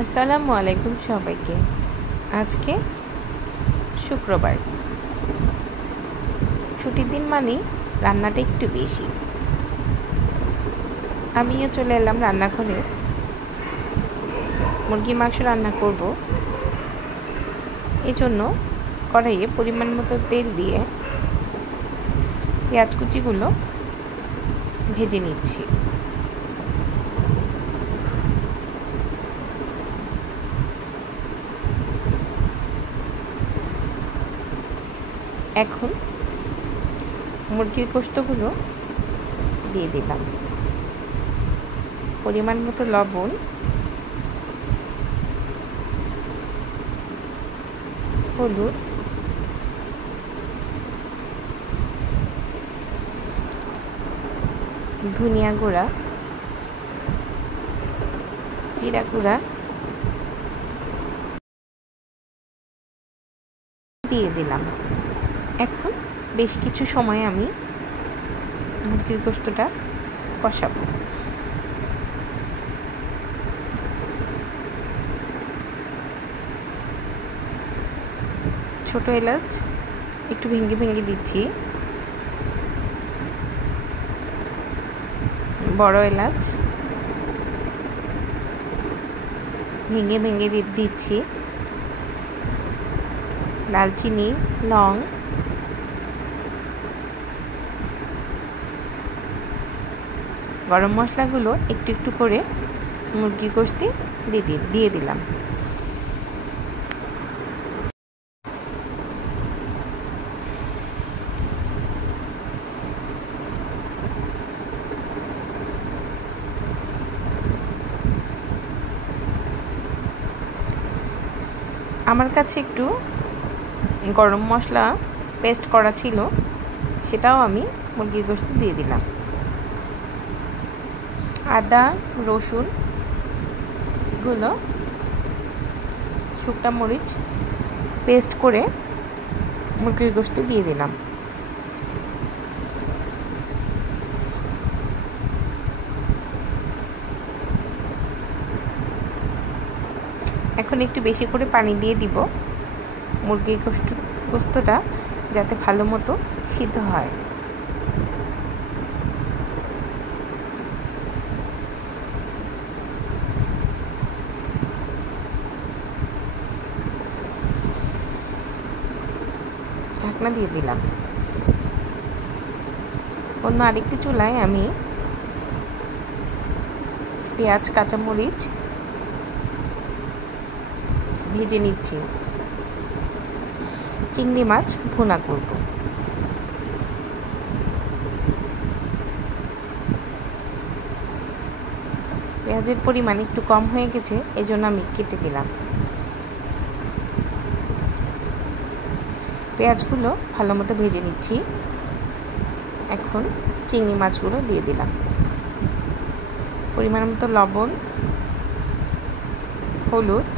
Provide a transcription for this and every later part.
আসসালামু আলাইকুম সবাইকে। আজকে শুক্রবার, ছুটির দিন মানেই রান্নাটা একটু বেশি। আমিও চলে এলাম রান্নাঘরে, মুরগির মাংস রান্না করব। এই জন্য কড়াইয়ে পরিমাণ মতো তেল দিয়ে পেঁয়াজ কুচিগুলো ভেজে নিচ্ছি। এখন মুরগির গোশতগুলো দিয়ে দিলাম, পরিমাণ মতো লবণ, হলুদ, ধনিয়া গুঁড়া, জিরা গুঁড়া দিয়ে দিলাম। এখন বেশ কিছু সময় আমি মুরগির গোশতটা কষাবো। ছোট এলাচ একটু ভেঙে ভেঙে দিচ্ছি, বড় এলাচ ভেঙে ভেঙে দিচ্ছি, দারচিনি, লং, গরম মশলাগুলো একটু একটু করে মুরগির গোশতে দিয়ে দিলাম। আমার কাছে একটু গরম মশলা পেস্ট করা ছিল, সেটাও আমি মুরগির গোশতে দিয়ে দিলাম। আদা রসুন গুলো, শুকনা মরিচ পেস্ট করে মুরগির গোশতে দিয়ে দিলাম। এখন একটু বেশি করে পানি দিয়ে দিব, মুরগির গোশতটা যাতে ভালো মতো সিদ্ধ হয়। ঢাকনা দিয়ে দিলাম। অন্য আরেকটি চুলায় আমি পেঁয়াজ, কাঁচামরিচ ভেজে নিচ্ছি। চিংড়ি মাছ ভুনা করব। পেঁয়াজের পরিমাণ একটু কম হয়ে গেছে, এই জন্য আমি কেটে দিলাম। পেঁয়াজগুলো ভালো মতো ভেজে নিচ্ছি। এখন চিংড়ি মাছগুলো দিয়ে দিলাম, পরিমাণ মতো লবণ, হলুদ,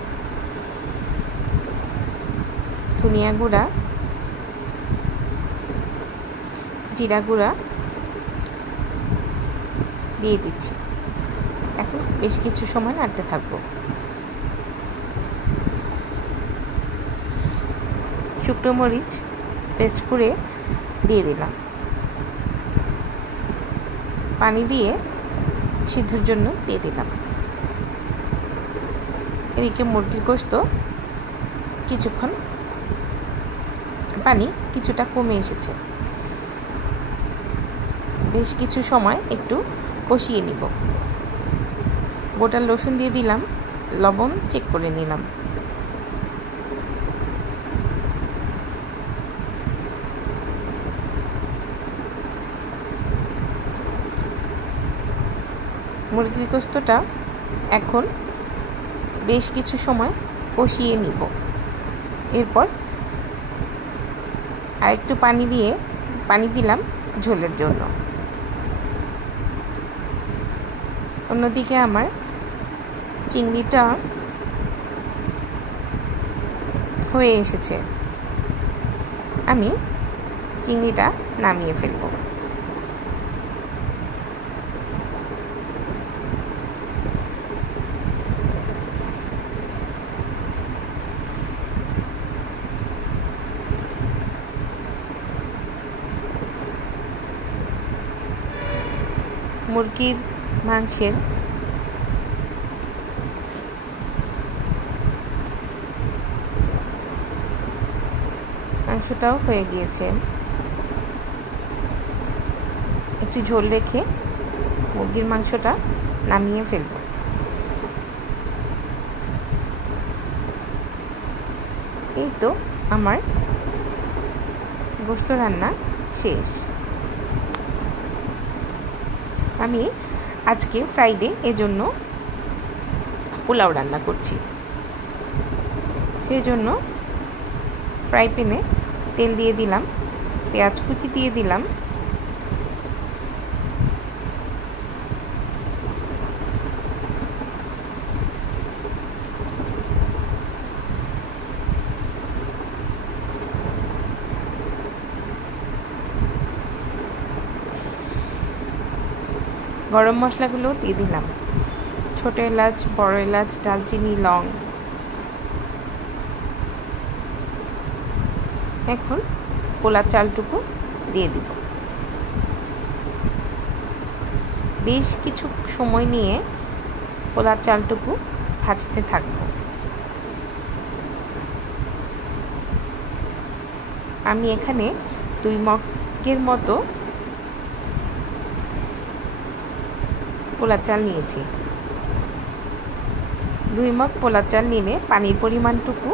ধনিয়া গুঁড়া, জিরা গুঁড়া দিয়ে দিচ্ছি। এখন বেশ কিছু সময় নাড়তে থাকবো। শুকনো মরিচ পেস্ট করে দিয়ে দিলাম। পানি দিয়ে সিদ্ধর জন্য দিয়ে দিলাম। এদিকে মুরগির গোশত কিছুক্ষণ পানি কিছুটা কমে এসেছে, বেশ কিছু সময় একটু কষিয়ে নিব। গোটা রসুন দিয়ে দিলাম, লবণ চেক করে নিলাম। মুরগির গোশতটা এখন বেশ কিছু সময় কষিয়ে নিব। এরপর আরেকটু পানি দিলাম ঝোলের জন্য। অন্যদিকে আমার চিংড়িটা হয়ে এসেছে, আমি চিংড়িটা নামিয়ে ফেলব। মুরগির মাংসের মাংসটাও হয়ে গিয়েছে। একটু ঝোল রেখে মুরগির মাংসটা নামিয়ে ফেলব। এই তো আমার গোশত রান্না শেষ। আমি আজকে ফ্রাইডে এজন্য পোলাও রান্না করছি। সেই জন্য ফ্রাই প্যানে তেল দিয়ে দিলাম, পেঁয়াজ কুচি দিয়ে দিলাম, গরম মশলাগুলো দিয়ে দিলাম, ছোট এলাচ, বড় এলাচ, দারচিনি, লং। এখন পোলার চালটুকু দিয়ে দিব। বেশ কিছু সময় নিয়ে পোলার চালটুকু ভাজতে থাকব। আমি এখানে 2 মগের মতো পোলার চাল নিয়েছি। 2 মগ পোলার চাল নিলে পানির পরিমাণটুকু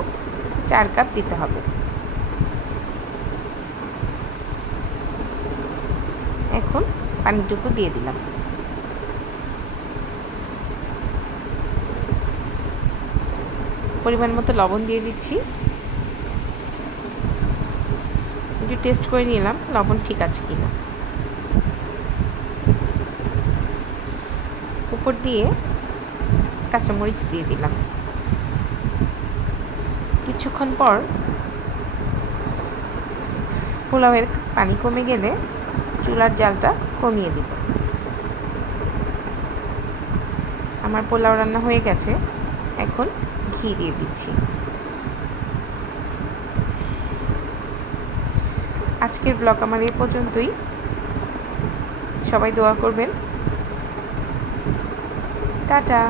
4 কাপ দিতে হবে। এখন পানিটুকু দিয়ে দিলাম। পরিমাণ মতো লবণ দিয়ে দিচ্ছি। একটু টেস্ট করে নিলাম লবণ ঠিক আছে কিনা। উপর দিয়ে কাঁচামরিচ দিয়ে দিলাম। কিছুক্ষণ পর পোলাওয়ের পানি কমে গেলে চুলার জালটা কমিয়ে দিব। আমার পোলাও রান্না হয়ে গেছে। এখন ঘি দিয়ে দিচ্ছি। আজকের ব্লগ আমার এই পর্যন্তই। সবাই দোয়া করবেন। টাটা।